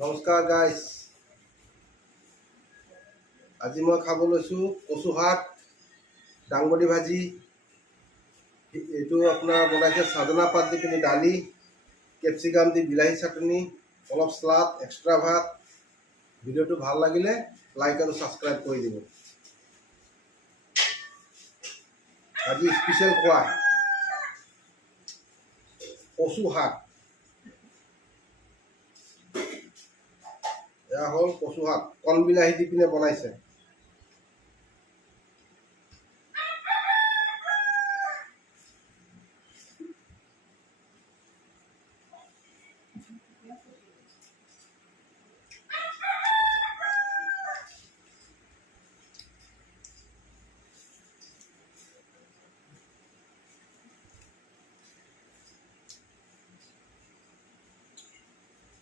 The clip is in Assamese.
নমস্কাৰ গাইজ, আজি মই খাব লৈছোঁ কচু শাক, দাংবডি ভাজি। এইটো আপোনাৰ বনাইছে চাজনা পাত দি পিনি দালি, কেপচিকাম দি বিলাহী চাটনি, অলপ চালাড, এক্সট্ৰা ভাত। ভিডিঅ'টো ভাল লাগিলে লাইক আৰু ছাবস্ক্ৰাইব কৰি দিব। আজি স্পেচিয়েল খোৱা কচু শাক। এয়া হ'ল কচু শাক, কণ বিলাহী দি পিনে বনাইছে।